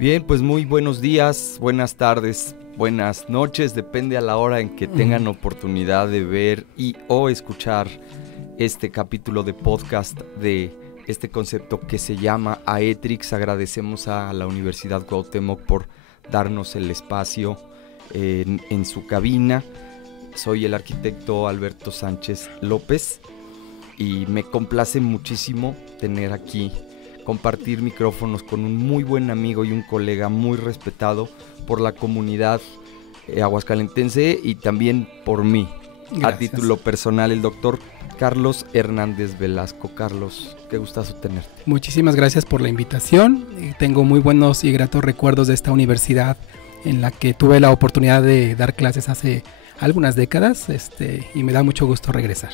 Bien, pues muy buenos días, buenas tardes, buenas noches, depende a la hora en que tengan oportunidad de ver y o escuchar este capítulo de podcast de este concepto que se llama Aetrix. Agradecemos a la Universidad Cuauhtémoc por darnos el espacio en su cabina. Soy el arquitecto Alberto Sánchez López y me complace muchísimo tener aquí, compartir micrófonos con un muy buen amigo y un colega muy respetado por la comunidad aguascalentense y también por mí. Gracias. A título personal, el doctor Carlos Hernández Velasco. Carlos, qué gustazo tenerte. Muchísimas gracias por la invitación. Tengo muy buenos y gratos recuerdos de esta universidad en la que tuve la oportunidad de dar clases hace algunas décadas, y me da mucho gusto regresar.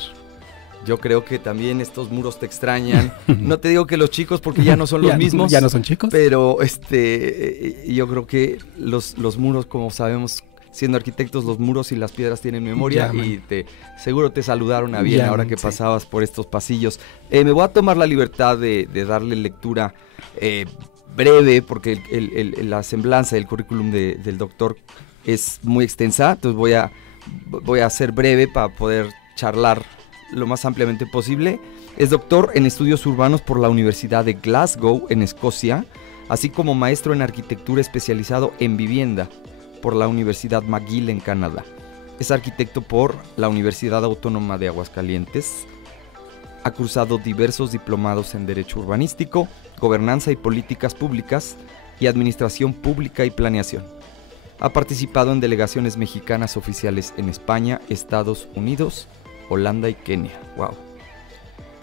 Yo creo que también estos muros te extrañan. No te digo que los chicos, porque ya no son los mismos. Ya no son chicos. Pero yo creo que los muros, como sabemos, siendo arquitectos, los muros y las piedras tienen memoria. Y seguro te saludaron a bien ahora que pasabas por estos pasillos. Me voy a tomar la libertad de darle lectura breve, porque la semblanza del currículum del doctor es muy extensa. Entonces voy a ser breve para poder charlar lo más ampliamente posible. Es doctor en estudios urbanos por la Universidad de Glasgow en Escocia, así como maestro en arquitectura especializado en vivienda por la Universidad McGill en Canadá. Es arquitecto por la Universidad Autónoma de Aguascalientes. Ha cursado diversos diplomados en Derecho Urbanístico, Gobernanza y Políticas Públicas y Administración Pública y Planeación. Ha participado en delegaciones mexicanas oficiales en España, Estados Unidos, Holanda y Kenia. Wow.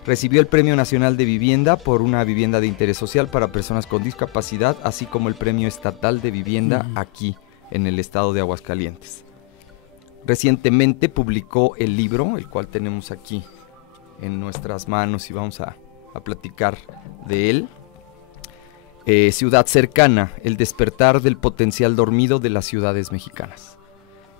Recibió el Premio Nacional de Vivienda por una vivienda de interés social para personas con discapacidad, así como el Premio Estatal de Vivienda aquí en el estado de Aguascalientes. Recientemente publicó el libro, el cual tenemos aquí en nuestras manos y vamos a platicar de él. Ciudad Cercana, el despertar del potencial dormido de las ciudades mexicanas.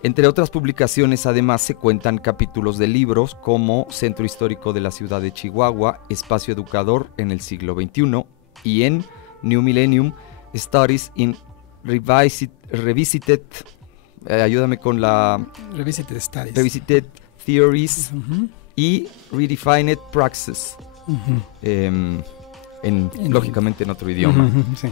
Entre otras publicaciones, además, se cuentan capítulos de libros como Centro Histórico de la Ciudad de Chihuahua, Espacio Educador en el siglo XXI, y en New Millennium, Studies in Revisited, ayúdame con la... Revisited Studies. Revisited Theories y Redefined Praxis, lógicamente en otro idioma. Sí.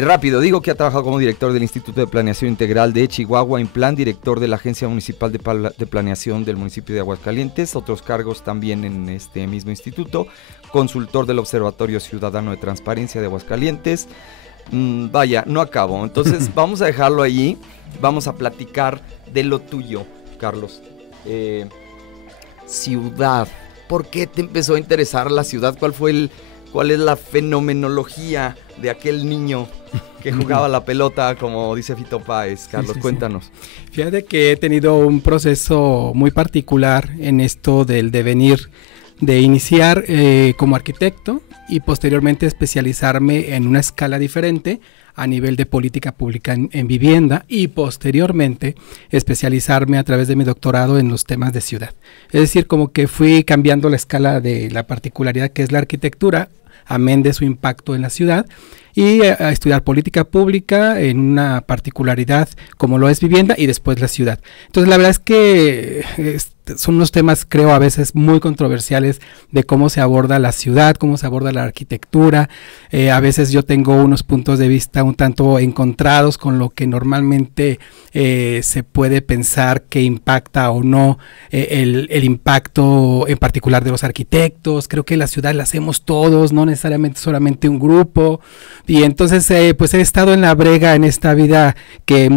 Rápido, digo que ha trabajado como director del Instituto de Planeación Integral de Chihuahua, en plan director de la Agencia Municipal de Planeación del municipio de Aguascalientes, otros cargos también en este mismo instituto, consultor del Observatorio Ciudadano de Transparencia de Aguascalientes. Vaya, no acabo, entonces vamos a dejarlo allí, vamos a platicar de lo tuyo, Carlos. Ciudad, ¿por qué te empezó a interesar la ciudad? ¿Cuál es la fenomenología de aquel niño que jugaba la pelota, como dice Fito Páez? Carlos, cuéntanos. Sí. Fíjate que he tenido un proceso muy particular en esto del devenir, de iniciar como arquitecto y posteriormente especializarme en una escala diferente a nivel de política pública en vivienda y posteriormente especializarme a través de mi doctorado en los temas de ciudad. Es decir, como que fui cambiando la escala de la particularidad que es la arquitectura, amén de su impacto en la ciudad, y a estudiar política pública en una particularidad como lo es vivienda y después la ciudad. Entonces la verdad es que son unos temas, creo, a veces muy controversiales de cómo se aborda la ciudad, cómo se aborda la arquitectura. A veces yo tengo unos puntos de vista un tanto encontrados con lo que normalmente se puede pensar que impacta o no el impacto en particular de los arquitectos. Creo que la ciudad la hacemos todos, no necesariamente solamente un grupo. Y entonces pues he estado en la brega en esta vida que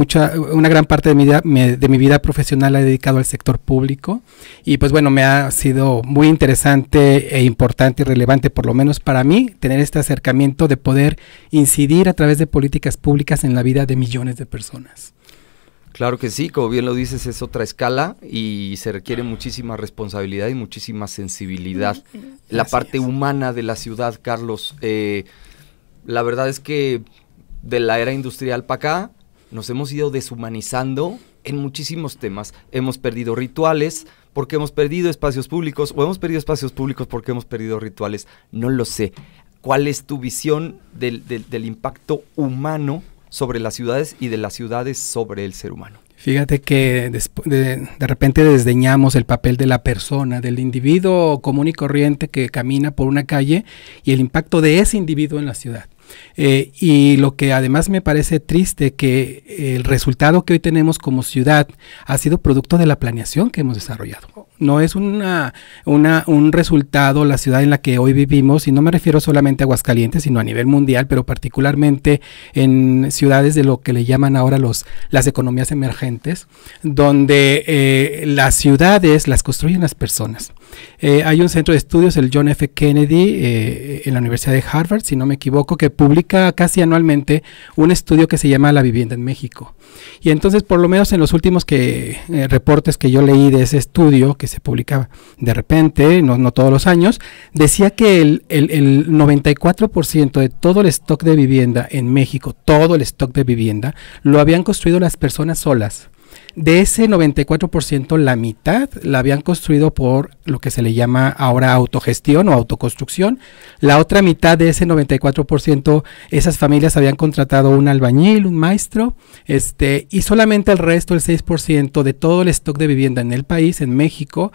una gran parte de mi vida profesional la he dedicado al sector público. Y pues bueno, me ha sido muy interesante e importante y relevante, por lo menos para mí, tener este acercamiento de poder incidir a través de políticas públicas en la vida de millones de personas. Claro que sí, como bien lo dices, es otra escala y se requiere muchísima responsabilidad y muchísima sensibilidad. La parte humana de la ciudad, Carlos, la verdad es que de la era industrial para acá nos hemos ido deshumanizando en muchísimos temas. Hemos perdido rituales porque hemos perdido espacios públicos, o hemos perdido espacios públicos porque hemos perdido rituales, no lo sé. ¿cuál es tu visión del impacto humano sobre las ciudades y de las ciudades sobre el ser humano? Fíjate que de repente desdeñamos el papel de la persona, del individuo común y corriente que camina por una calle y el impacto de ese individuo en la ciudad. Y lo que además me parece triste, que el resultado que hoy tenemos como ciudad ha sido producto de la planeación que hemos desarrollado. No es un resultado la ciudad en la que hoy vivimos, y no me refiero solamente a Aguascalientes, sino a nivel mundial, pero particularmente en ciudades de lo que le llaman ahora las economías emergentes, donde las ciudades las construyen las personas. Hay un centro de estudios, el John F. Kennedy, en la Universidad de Harvard, si no me equivoco, que publica casi anualmente un estudio que se llama La vivienda en México. Y entonces, por lo menos en los últimos reportes que yo leí de ese estudio, que se publica de repente, no todos los años, decía que el 94% de todo el stock de vivienda en México, todo el stock de vivienda, lo habían construido las personas solas. De ese 94%, la mitad la habían construido por lo que se le llama ahora autogestión o autoconstrucción. La otra mitad de ese 94%, esas familias habían contratado un albañil, un maestro, y solamente el resto, el 6% de todo el stock de vivienda en el país, en México,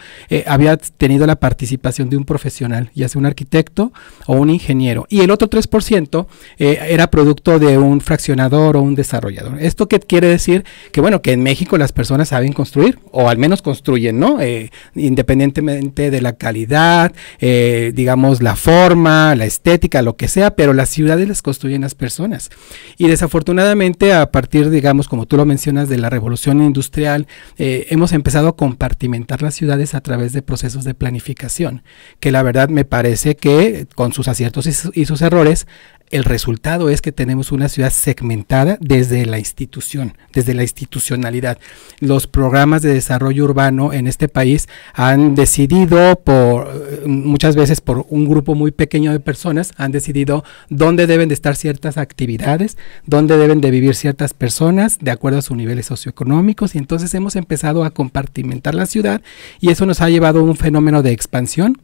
había tenido la participación de un profesional, ya sea un arquitecto o un ingeniero. Y el otro 3% era producto de un fraccionador o un desarrollador. ¿Esto qué quiere decir? Que bueno, que en México las personas saben construir, o al menos construyen, ¿no? Independientemente de la calidad, digamos, la forma, la estética, lo que sea, pero las ciudades las construyen las personas. Y desafortunadamente, a partir, digamos, como tú lo mencionas, de la revolución industrial, hemos empezado a compartimentar las ciudades a través de procesos de planificación, que la verdad me parece que, con sus aciertos y sus errores, el resultado es que tenemos una ciudad segmentada desde la institución, desde la institucionalidad. Los programas de desarrollo urbano en este país han decidido, muchas veces por un grupo muy pequeño de personas, han decidido dónde deben de estar ciertas actividades, dónde deben de vivir ciertas personas, de acuerdo a sus niveles socioeconómicos, y entonces hemos empezado a compartimentar la ciudad, y eso nos ha llevado a un fenómeno de expansión.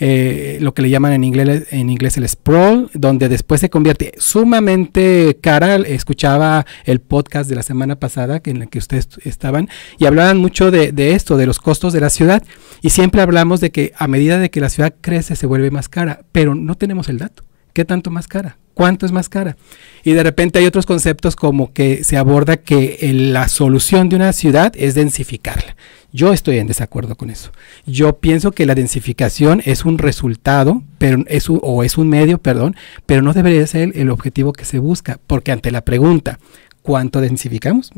Lo que le llaman en inglés el sprawl, donde después se convierte sumamente cara. Escuchaba el podcast de la semana pasada en el que ustedes estaban y hablaban mucho de esto, de los costos de la ciudad, y siempre hablamos de que a medida de que la ciudad crece se vuelve más cara, pero no tenemos el dato. ¿Qué tanto más cara? ¿Cuánto es más cara? Y de repente hay otros conceptos como que se aborda que la solución de una ciudad es densificarla. Yo estoy en desacuerdo con eso. Yo pienso que la densificación es un resultado, pero es un medio, pero no debería ser el objetivo que se busca, porque ante la pregunta, ¿cuánto densificamos?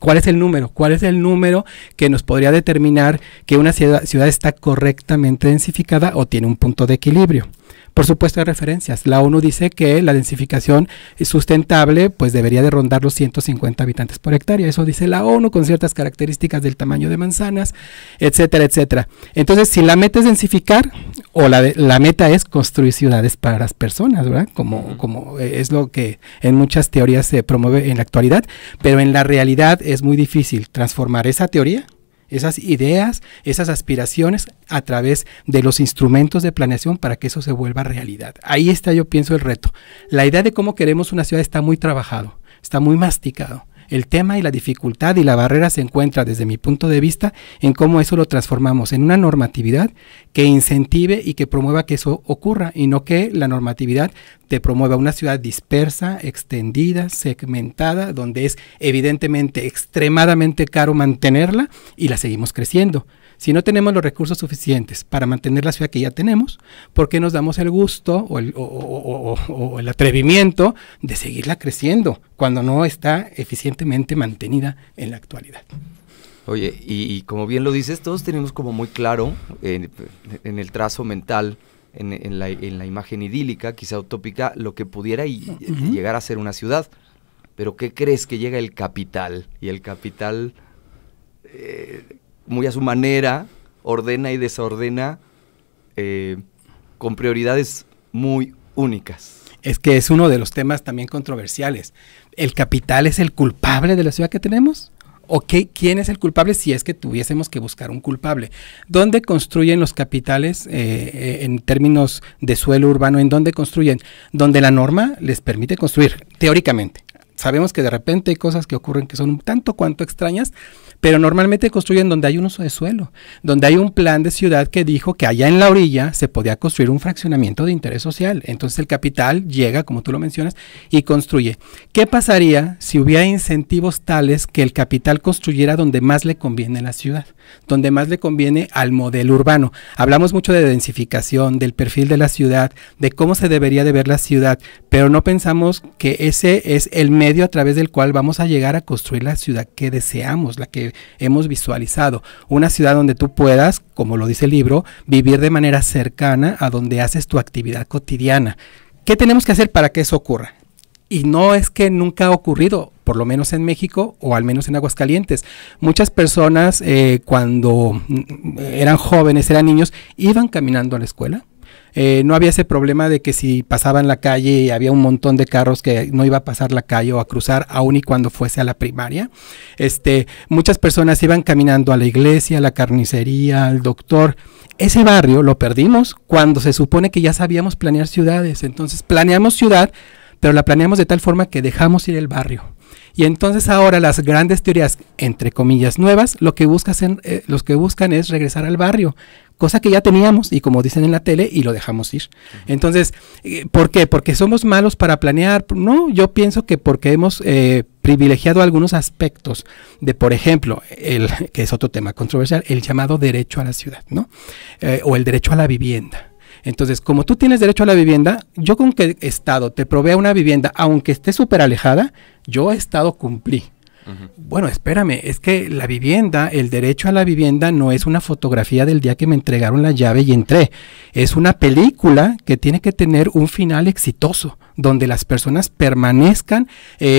¿Cuál es el número? ¿Cuál es el número que nos podría determinar que una ciudad está correctamente densificada o tiene un punto de equilibrio? Por supuesto hay referencias. La ONU dice que la densificación sustentable pues debería de rondar los 150 habitantes por hectárea. Eso dice la ONU, con ciertas características del tamaño de manzanas, etcétera, etcétera. Entonces, si la meta es densificar, o la meta es construir ciudades para las personas, ¿verdad? Como es lo que en muchas teorías se promueve en la actualidad, pero en la realidad es muy difícil transformar esa teoría, esas ideas, esas aspiraciones a través de los instrumentos de planeación para que eso se vuelva realidad. Ahí está, yo pienso, el reto. La idea de cómo queremos una ciudad está muy trabajado, está muy masticado. El tema y la dificultad y la barrera se encuentra, desde mi punto de vista, en cómo eso lo transformamos en una normatividad que incentive y que promueva que eso ocurra, y no que la normatividad te promueva una ciudad dispersa, extendida, segmentada, donde es evidentemente extremadamente caro mantenerla y la seguimos creciendo. Si no tenemos los recursos suficientes para mantener la ciudad que ya tenemos, ¿por qué nos damos el gusto o el atrevimiento de seguirla creciendo cuando no está eficientemente mantenida en la actualidad? Oye, y como bien lo dices, todos tenemos como muy claro en el trazo mental, en la imagen idílica, quizá utópica, lo que pudiera llegar a ser una ciudad. Pero ¿qué crees? Que llega el capital, y el capital, muy a su manera, ordena y desordena con prioridades muy únicas. Es que es uno de los temas también controversiales. ¿El capital es el culpable de la ciudad que tenemos? ¿O quién es el culpable si es que tuviésemos que buscar un culpable? ¿Dónde construyen los capitales en términos de suelo urbano? ¿En dónde construyen? Donde la norma les permite construir, teóricamente. Sabemos que de repente hay cosas que ocurren que son un tanto cuanto extrañas, pero normalmente construyen donde hay un uso de suelo, donde hay un plan de ciudad que dijo que allá en la orilla se podía construir un fraccionamiento de interés social. Entonces el capital llega, como tú lo mencionas, y construye. ¿Qué pasaría si hubiera incentivos tales que el capital construyera donde más le conviene a la ciudad, donde más le conviene al modelo urbano? Hablamos mucho de densificación, del perfil de la ciudad, de cómo se debería de ver la ciudad, pero no pensamos que ese es el medio a través del cual vamos a llegar a construir la ciudad que deseamos, la que hemos visualizado. Una ciudad donde tú puedas, como lo dice el libro, vivir de manera cercana a donde haces tu actividad cotidiana. ¿Qué tenemos que hacer para que eso ocurra? Y no es que nunca ha ocurrido, por lo menos en México o al menos en Aguascalientes. Muchas personas cuando eran jóvenes, eran niños, iban caminando a la escuela. No había ese problema de que si pasaban la calle y había un montón de carros que no iba a pasar la calle o a cruzar, aun y cuando fuese a la primaria. Muchas personas iban caminando a la iglesia, a la carnicería, al doctor. Ese barrio lo perdimos cuando se supone que ya sabíamos planear ciudades. Entonces planeamos ciudad, pero la planeamos de tal forma que dejamos ir el barrio. Y entonces ahora las grandes teorías, entre comillas, nuevas, lo que buscan es regresar al barrio, cosa que ya teníamos, y como dicen en la tele, y lo dejamos ir. Entonces, ¿por qué? ¿Porque somos malos para planear? No, yo pienso que porque hemos privilegiado algunos aspectos de, por ejemplo, que es otro tema controversial, el llamado derecho a la ciudad, ¿no? O el derecho a la vivienda. Entonces, como tú tienes derecho a la vivienda, yo con que el Estado te provea una vivienda, aunque esté súper alejada, yo Estado cumplí. Bueno, espérame, es que la vivienda, el derecho a la vivienda no es una fotografía del día que me entregaron la llave y entré. Es una película que tiene que tener un final exitoso, donde las personas permanezcan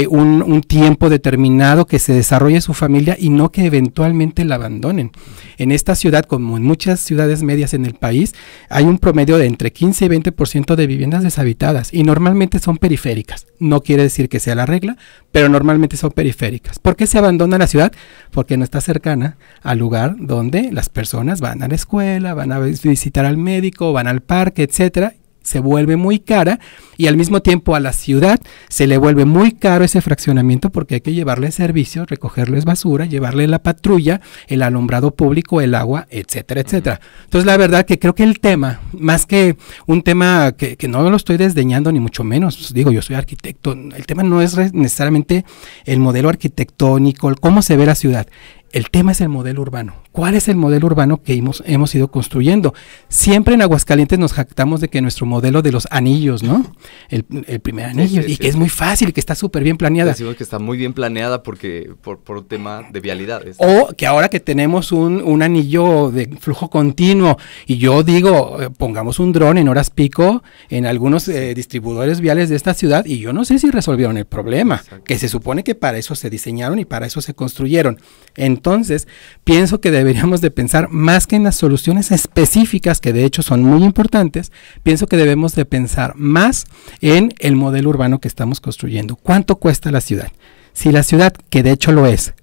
un tiempo determinado, que se desarrolle su familia y no que eventualmente la abandonen. En esta ciudad, como en muchas ciudades medias en el país, hay un promedio de entre 15 y 20% de viviendas deshabitadas y normalmente son periféricas. No quiere decir que sea la regla, pero normalmente son periféricas. ¿Por qué se abandona la ciudad? Porque no está cercana al lugar donde las personas van a la escuela, van a visitar al médico, van al parque, etcétera. Se vuelve muy cara y al mismo tiempo a la ciudad se le vuelve muy caro ese fraccionamiento porque hay que llevarle servicios, recogerles basura, llevarle la patrulla, el alumbrado público, el agua, etcétera, etcétera. Entonces la verdad que creo que el tema, más que un tema que no lo estoy desdeñando ni mucho menos, pues digo, yo soy arquitecto, el tema no es necesariamente el modelo arquitectónico, cómo se ve la ciudad. El tema es el modelo urbano. ¿Cuál es el modelo urbano que hemos ido construyendo? Siempre en Aguascalientes nos jactamos de que nuestro modelo de los anillos, ¿no? El primer anillo, y que es muy fácil y que está súper bien planeada. Decimos que está muy bien planeada porque por un tema de vialidades. O que ahora que tenemos un anillo de flujo continuo, y yo digo, pongamos un dron en horas pico en algunos distribuidores viales de esta ciudad, y yo no sé si resolvieron el problema, exacto, que se supone que para eso se diseñaron y para eso se construyeron. Entonces, pienso que deberíamos de pensar más que en las soluciones específicas, que de hecho son muy importantes, pienso que debemos de pensar más en el modelo urbano que estamos construyendo. ¿Cuánto cuesta la ciudad? Si la ciudad, que de hecho lo es,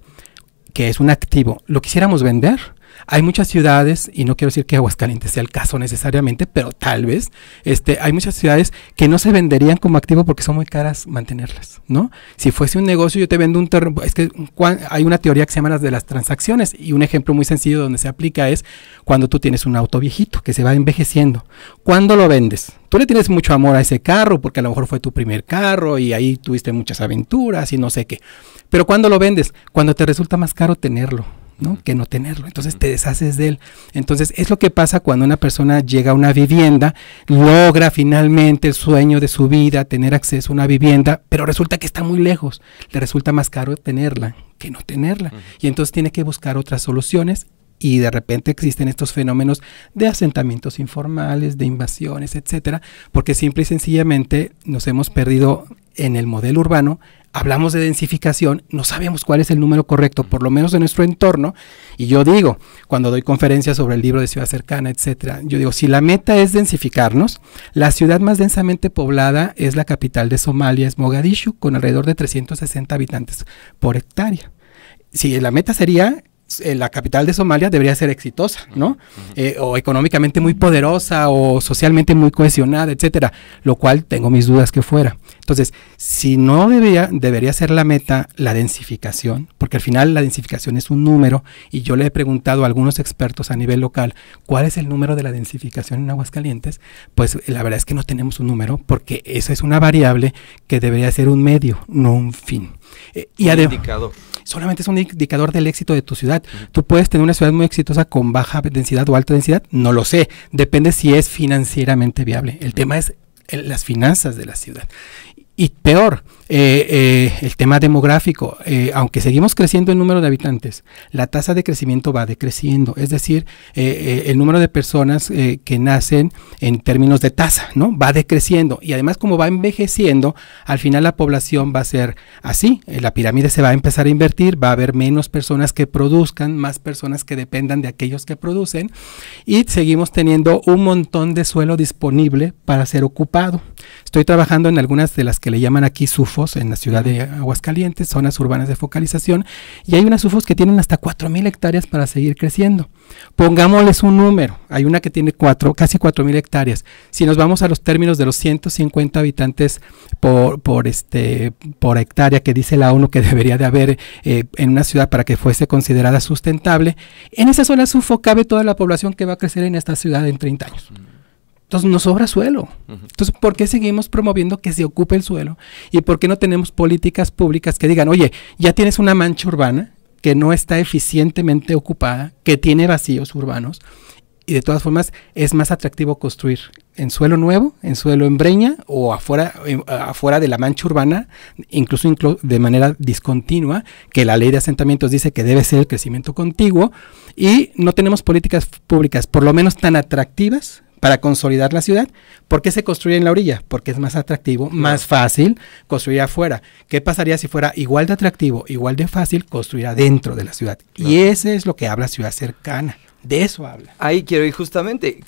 que es un activo, lo quisiéramos vender, hay muchas ciudades, y no quiero decir que Aguascalientes sea el caso necesariamente, pero tal vez, hay muchas ciudades que no se venderían como activo porque son muy caras mantenerlas, ¿no? Si fuese un negocio, yo te vendo un terreno, es que hay una teoría que se llama las de las transacciones, y un ejemplo muy sencillo donde se aplica es cuando tú tienes un auto viejito que se va envejeciendo. ¿Cuándo lo vendes? Tú le tienes mucho amor a ese carro porque a lo mejor fue tu primer carro y ahí tuviste muchas aventuras y no sé qué. Pero ¿cuándo lo vendes? Cuando te resulta más caro tenerlo, ¿no? Que no tenerlo, entonces te deshaces de él. Entonces es lo que pasa cuando una persona llega a una vivienda, logra finalmente el sueño de su vida, tener acceso a una vivienda, pero resulta que está muy lejos, le resulta más caro tenerla que no tenerla, y entonces tiene que buscar otras soluciones. Y de repente existen estos fenómenos de asentamientos informales, de invasiones, etcétera, porque simple y sencillamente nos hemos perdido en el modelo urbano. Hablamos de densificación, no sabemos cuál es el número correcto, por lo menos en nuestro entorno. Y yo digo, cuando doy conferencias sobre el libro de Ciudad Cercana, etcétera, yo digo, si la meta es densificarnos, la ciudad más densamente poblada es la capital de Somalia, es Mogadishu, con alrededor de 360 habitantes por hectárea. si la meta sería la capital de Somalia debería ser exitosa, ¿no? O económicamente muy poderosa o socialmente muy cohesionada, etcétera, lo cual tengo mis dudas que fuera. Entonces, si no debería ser la meta la densificación, porque al final la densificación es un número y yo le he preguntado a algunos expertos a nivel local cuál es el número de la densificación en Aguascalientes, pues la verdad es que no tenemos un número porque esa es una variable que debería ser un medio, no un fin. Y un indicador. Solamente es un indicador del éxito de tu ciudad. Tú puedes tener una ciudad muy exitosa con baja densidad o alta densidad, no lo sé, depende si es financieramente viable. El tema es las finanzas de la ciudad. Y peor, el tema demográfico, aunque seguimos creciendo en número de habitantes, la tasa de crecimiento va decreciendo, es decir, el número de personas que nacen en términos de tasa, ¿no? Va decreciendo y además como va envejeciendo, al final la población va a ser así, la pirámide se va a empezar a invertir, va a haber menos personas que produzcan, más personas que dependan de aquellos que producen y seguimos teniendo un montón de suelo disponible para ser ocupado. Estoy trabajando en algunas de las que le llaman aquí SUFOS en la ciudad de Aguascalientes, zonas urbanas de focalización, y hay unas SUFOS que tienen hasta 4,000 hectáreas para seguir creciendo. Pongámosles un número, hay una que tiene casi 4,000 hectáreas. Si nos vamos a los términos de los 150 habitantes por hectárea que dice la ONU que debería de haber en una ciudad para que fuese considerada sustentable, en esa zona SUFO cabe toda la población que va a crecer en esta ciudad en 30 años. Entonces nos sobra suelo. Entonces, ¿por qué seguimos promoviendo que se ocupe el suelo? ¿Y por qué no tenemos políticas públicas que digan, oye, ya tienes una mancha urbana que no está eficientemente ocupada, que tiene vacíos urbanos, y de todas formas es más atractivo construir en suelo nuevo, en suelo en breña o afuera de la mancha urbana, incluso de manera discontinua, que la ley de asentamientos dice que debe ser el crecimiento contiguo, y no tenemos políticas públicas por lo menos tan atractivas para consolidar la ciudad. ¿Por qué se construye en la orilla? Porque es más atractivo, más fácil construir afuera. ¿Qué pasaría si fuera igual de atractivo, igual de fácil construir adentro de la ciudad? Claro. Y ese es lo que habla Ciudad Cercana. De eso habla. Ahí quiero ir justamente.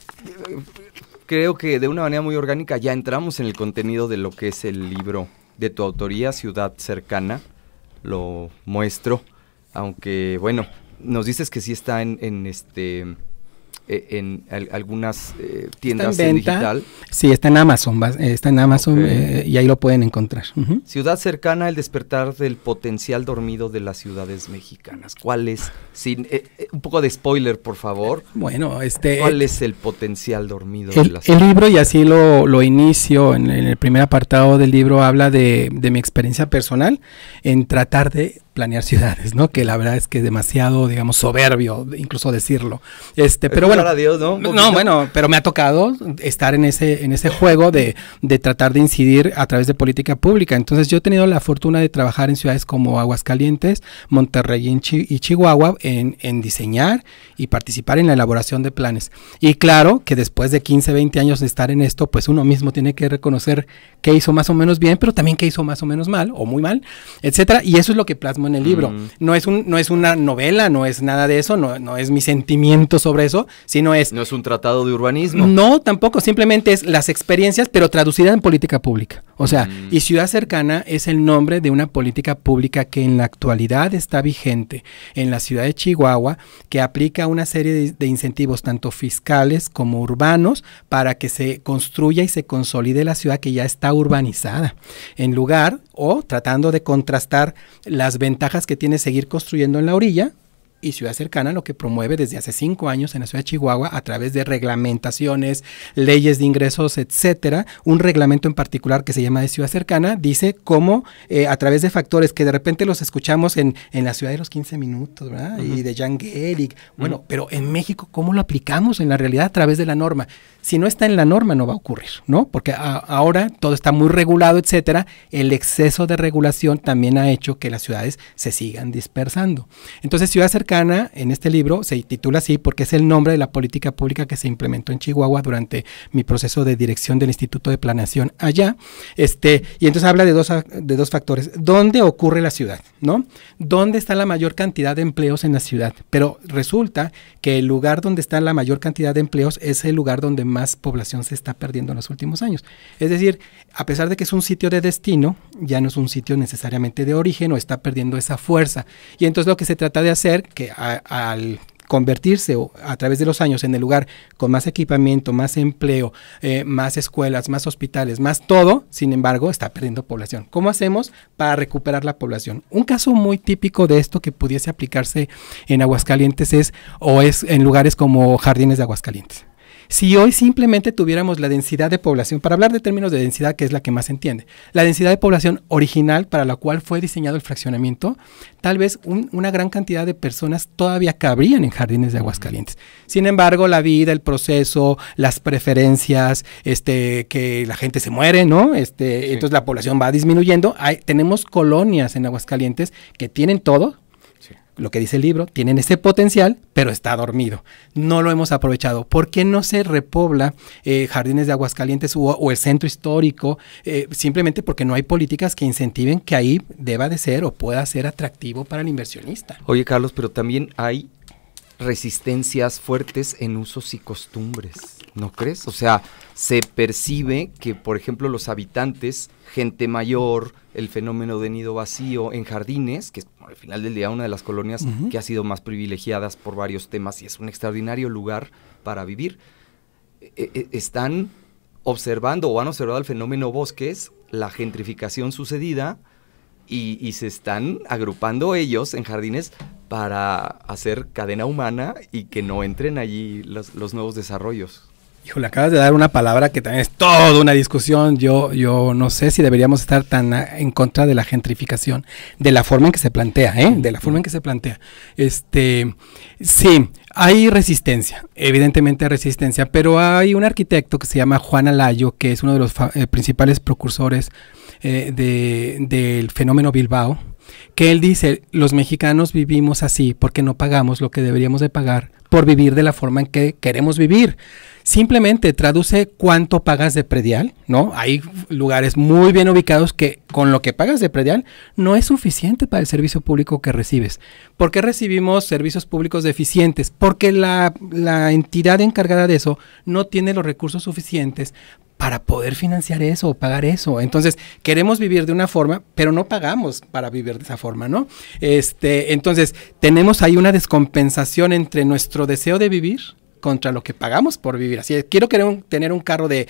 Creo que de una manera muy orgánica ya entramos en el contenido de lo que es el libro de tu autoría, Ciudad Cercana. Lo muestro, aunque bueno, nos dices que sí está en algunas tiendas en digital. Sí, está en Amazon, okay. Y ahí lo pueden encontrar. Ciudad Cercana, el despertar del potencial dormido de las ciudades mexicanas. ¿Cuál es? Un poco de spoiler, por favor. Bueno, ¿cuál es el potencial dormido de las ciudades? El libro, y así lo inicio en el primer apartado del libro, habla de mi experiencia personal en tratar de planear ciudades, ¿no? Que la verdad es que es demasiado, digamos, soberbio, incluso decirlo. Pero bueno, a Dios, ¿no? No, bueno, pero me ha tocado estar en ese juego de tratar de incidir a través de política pública. Entonces, yo he tenido la fortuna de trabajar en ciudades como Aguascalientes, Monterrey y Chihuahua en diseñar y participar en la elaboración de planes. Y claro que después de 15, 20 años de estar en esto, pues uno mismo tiene que reconocer qué hizo más o menos bien, pero también qué hizo más o menos mal o muy mal, etcétera. Y eso es lo que plasmo en el libro. No es una novela, no es nada de eso, no es mi sentimiento sobre eso, sino es... No es un tratado de urbanismo. No, tampoco, simplemente es las experiencias, pero traducidas en política pública. O sea, y Ciudad Cercana es el nombre de una política pública que en la actualidad está vigente en la ciudad de Chihuahua, que aplica una serie de incentivos tanto fiscales como urbanos para que se construya y se consolide la ciudad que ya está urbanizada, en lugar o tratando de contrastar las ventajas que tiene seguir construyendo en la orilla. Y Ciudad Cercana lo que promueve desde hace 5 años en la ciudad de Chihuahua a través de reglamentaciones, leyes de ingresos, etcétera. Un reglamento en particular que se llama de Ciudad Cercana dice cómo a través de factores que de repente los escuchamos en la ciudad de los 15 minutos, ¿verdad? Y de Jan Gehrig. Bueno, pero en México, ¿cómo lo aplicamos en la realidad a través de la norma? Si no está en la norma no va a ocurrir, ¿no? Porque ahora todo está muy regulado, etcétera. El exceso de regulación también ha hecho que las ciudades se sigan dispersando. Entonces, Ciudad Cercana, en este libro, se titula así porque es el nombre de la política pública que se implementó en Chihuahua durante mi proceso de dirección del Instituto de Planeación allá. Y entonces habla de dos factores. ¿Dónde ocurre la ciudad, no? ¿Dónde está la mayor cantidad de empleos en la ciudad? Pero resulta que el lugar donde está la mayor cantidad de empleos es el lugar donde más más población se está perdiendo en los últimos años. Es decir, a pesar de que es un sitio de destino, ya no es un sitio necesariamente de origen o está perdiendo esa fuerza. Y entonces lo que se trata de hacer, que al convertirse a través de los años en el lugar con más equipamiento, más empleo, más escuelas, más hospitales, más todo, sin embargo, está perdiendo población. ¿Cómo hacemos para recuperar la población? Un caso muy típico de esto que pudiese aplicarse en Aguascalientes es en lugares como Jardines de Aguascalientes. Si hoy simplemente tuviéramos la densidad de población, para hablar de términos de densidad, que es la que más se entiende, la densidad de población original para la cual fue diseñado el fraccionamiento, tal vez una gran cantidad de personas todavía cabrían en Jardines de Aguascalientes. Sin embargo, la vida, el proceso, las preferencias, que la gente se muere, ¿no? Sí. Entonces la población va disminuyendo. Tenemos colonias en Aguascalientes que tienen todo. Lo que dice el libro, tienen ese potencial, pero está dormido. No lo hemos aprovechado. ¿Por qué no se repobla Jardines de Aguascalientes o el centro histórico? Simplemente porque no hay políticas que incentiven que ahí deba de ser o pueda ser atractivo para el inversionista. Oye, Carlos, pero también hay resistencias fuertes en usos y costumbres, ¿no crees? O sea, se percibe que, por ejemplo, los habitantes, gente mayor, el fenómeno de nido vacío en Jardines, que es al final del día una de las colonias que ha sido más privilegiadas por varios temas y es un extraordinario lugar para vivir, están observando o han observado el fenómeno bosques, la gentrificación sucedida y se están agrupando ellos en Jardines para hacer cadena humana y que no entren allí los nuevos desarrollos. Híjole, acabas de dar una palabra que también es toda una discusión. Yo no sé si deberíamos estar tan en contra de la gentrificación, de la forma en que se plantea, de la forma en que se plantea. Sí, hay resistencia, evidentemente hay resistencia, pero hay un arquitecto que se llama Juan Alayo, que es uno de los principales precursores del fenómeno Bilbao, que él dice, los mexicanos vivimos así porque no pagamos lo que deberíamos de pagar por vivir de la forma en que queremos vivir. Simplemente traduce cuánto pagas de predial, ¿no? Hay lugares muy bien ubicados que con lo que pagas de predial no es suficiente para el servicio público que recibes. ¿Por qué recibimos servicios públicos deficientes? Porque la entidad encargada de eso no tiene los recursos suficientes para poder financiar eso o pagar eso. Entonces, queremos vivir de una forma, pero no pagamos para vivir de esa forma, ¿no? Entonces, tenemos ahí una descompensación entre nuestro deseo de vivir contra lo que pagamos por vivir. Así es, quiero tener un carro de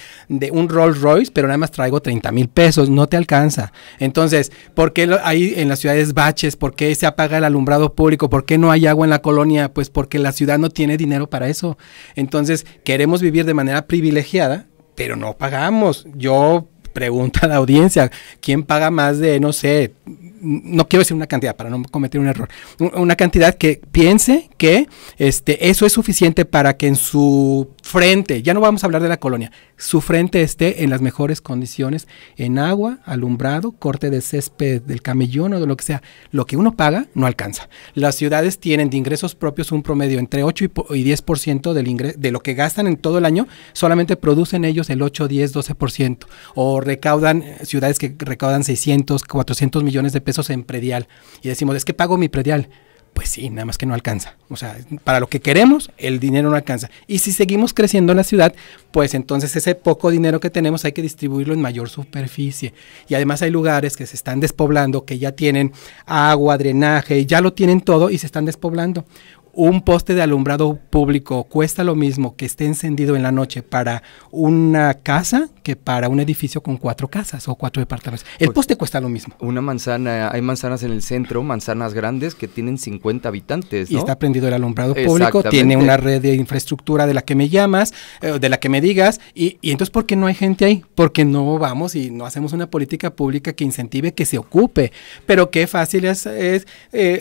un Rolls Royce, pero nada más traigo 30,000 pesos, no te alcanza. Entonces, ¿por qué hay en las ciudades baches? ¿Por qué se apaga el alumbrado público? ¿Por qué no hay agua en la colonia? Pues porque la ciudad no tiene dinero para eso. Entonces, queremos vivir de manera privilegiada, pero no pagamos. Yo pregunto a la audiencia, ¿quién paga más de, no sé, no quiero decir una cantidad para no cometer un error, una cantidad que piense que eso es suficiente para que en su frente, ya no vamos a hablar de la colonia, su frente esté en las mejores condiciones, en agua, alumbrado, corte de césped del camellón o de lo que sea? Lo que uno paga no alcanza. Las ciudades tienen de ingresos propios un promedio entre 8 y 10% de lo que gastan en todo el año, solamente producen ellos el 8, 10, 12%, o ciudades que recaudan 600, 400 millones de pesos en predial, y decimos, es que pago mi predial. Pues sí, nada más que no alcanza. O sea, para lo que queremos, el dinero no alcanza. Y si seguimos creciendo en la ciudad, pues entonces ese poco dinero que tenemos hay que distribuirlo en mayor superficie. Y además hay lugares que se están despoblando, que ya tienen agua, drenaje, ya lo tienen todo y se están despoblando. Un poste de alumbrado público cuesta lo mismo que esté encendido en la noche para una casa que para un edificio con 4 casas o 4 departamentos. El poste cuesta lo mismo. Una manzana, hay manzanas en el centro, manzanas grandes que tienen 50 habitantes, ¿no? Y está prendido el alumbrado público, tiene una red de infraestructura de la que me llamas, de la que me digas, y entonces ¿por qué no hay gente ahí? Porque no vamos y no hacemos una política pública que incentive que se ocupe. Pero qué fácil es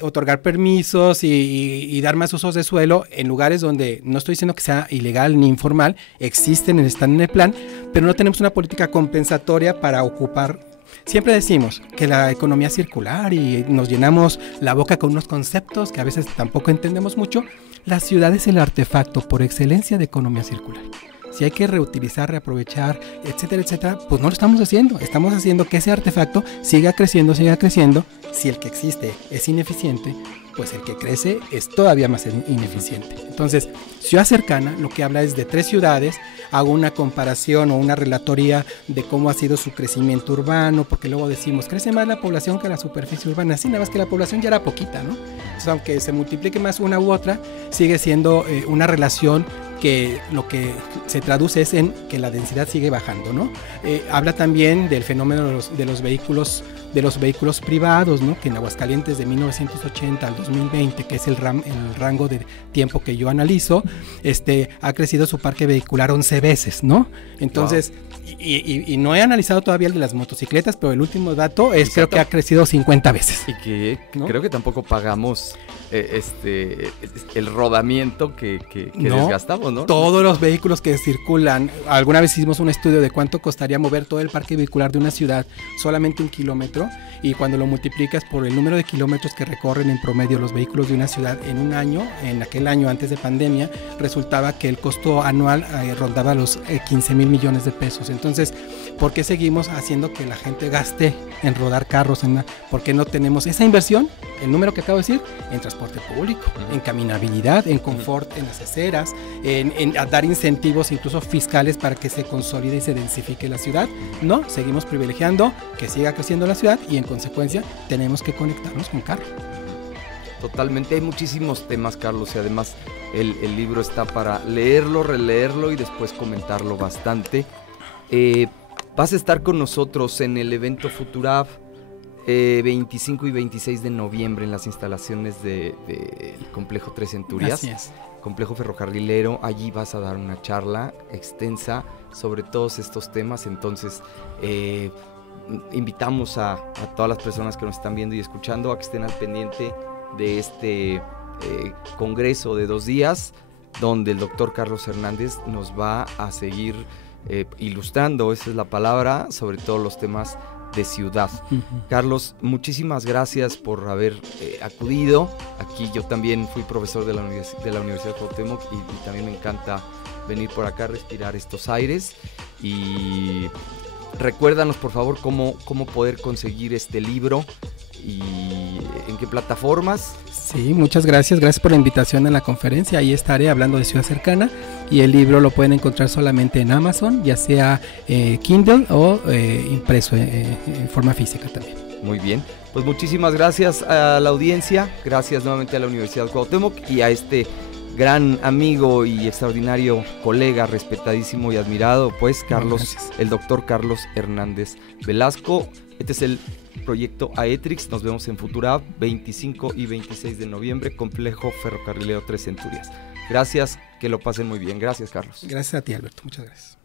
otorgar permisos y dar más usos de suelo en lugares donde, no estoy diciendo que sea ilegal ni informal, existen, están en el plan, pero no tenemos una política compensatoria para ocupar. Siempre decimos que la economía es circular y nos llenamos la boca con unos conceptos que a veces tampoco entendemos mucho. La ciudad es el artefacto por excelencia de economía circular. Si hay que reutilizar, reaprovechar, etcétera, etcétera, pues no lo estamos haciendo. Estamos haciendo que ese artefacto siga creciendo. Si el que existe es ineficiente, pues el que crece es todavía más ineficiente. Entonces, Ciudad Cercana lo que habla es de 3 ciudades, hago una comparación o una relatoría de cómo ha sido su crecimiento urbano, porque luego decimos, crece más la población que la superficie urbana, sí, nada más que la población ya era poquita, ¿no? Entonces, aunque se multiplique más una u otra, sigue siendo una relación que lo que se traduce es en que la densidad sigue bajando, ¿no? Habla también del fenómeno de los vehículos privados, ¿no? Que en Aguascalientes de 1980 al 2020, que es el rango de tiempo que yo analizo, ha crecido su parque vehicular 11 veces, ¿no? Entonces, wow. y no he analizado todavía el de las motocicletas, pero el último dato es creo que ha crecido 50 veces. Y que ¿no? Creo que tampoco pagamos el rodamiento que no, desgastamos, ¿no? Todos los vehículos que circulan, alguna vez hicimos un estudio de cuánto costaría mover todo el parque vehicular de una ciudad, solamente 1 kilómetro, y cuando lo multiplicas por el número de kilómetros que recorren en promedio los vehículos de una ciudad en un año, en aquel año antes de pandemia, resultaba que el costo anual rondaba los 15 mil millones de pesos. Entonces, ¿por qué seguimos haciendo que la gente gaste en rodar carros? ¿Por qué no tenemos esa inversión, el número que acabo de decir, en transporte público, en caminabilidad, en confort en las aceras, en dar incentivos incluso fiscales para que se consolide y se densifique la ciudad? No, seguimos privilegiando que siga creciendo la ciudad y en consecuencia tenemos que conectarnos con carro. Totalmente, hay muchísimos temas, Carlos, y además el libro está para leerlo, releerlo y después comentarlo bastante. Vas a estar con nosotros en el evento Futurab 25 y 26 de noviembre en las instalaciones del Complejo Tres Centurias. Así es. Complejo ferrocarrilero. Allí vas a dar una charla extensa sobre todos estos temas. Entonces, invitamos a todas las personas que nos están viendo y escuchando a que estén al pendiente de este congreso de 2 días, donde el doctor Carlos Hernández nos va a seguir ilustrando, esa es la palabra, sobre todos los temas de ciudad. Carlos, muchísimas gracias por haber acudido. Aquí yo también fui profesor de la Universidad Cuauhtémoc y también me encanta venir por acá a respirar estos aires. Y recuérdanos, por favor, cómo poder conseguir este libro y en qué plataformas. Sí, muchas gracias. Gracias por la invitación a la conferencia. Ahí estaré hablando de Ciudad Cercana y el libro lo pueden encontrar solamente en Amazon, ya sea Kindle o impreso en forma física también. Muy bien, pues muchísimas gracias a la audiencia, gracias nuevamente a la Universidad Cuauhtémoc y a este gran amigo y extraordinario colega, respetadísimo y admirado, pues Carlos, el doctor Carlos Hernández Velasco. Este es el proyecto Aetrix. Nos vemos en Futurab 25 y 26 de noviembre, Complejo Ferrocarrilero Tres Centurias. Gracias, que lo pasen muy bien. Gracias, Carlos. Gracias a ti, Alberto. Muchas gracias.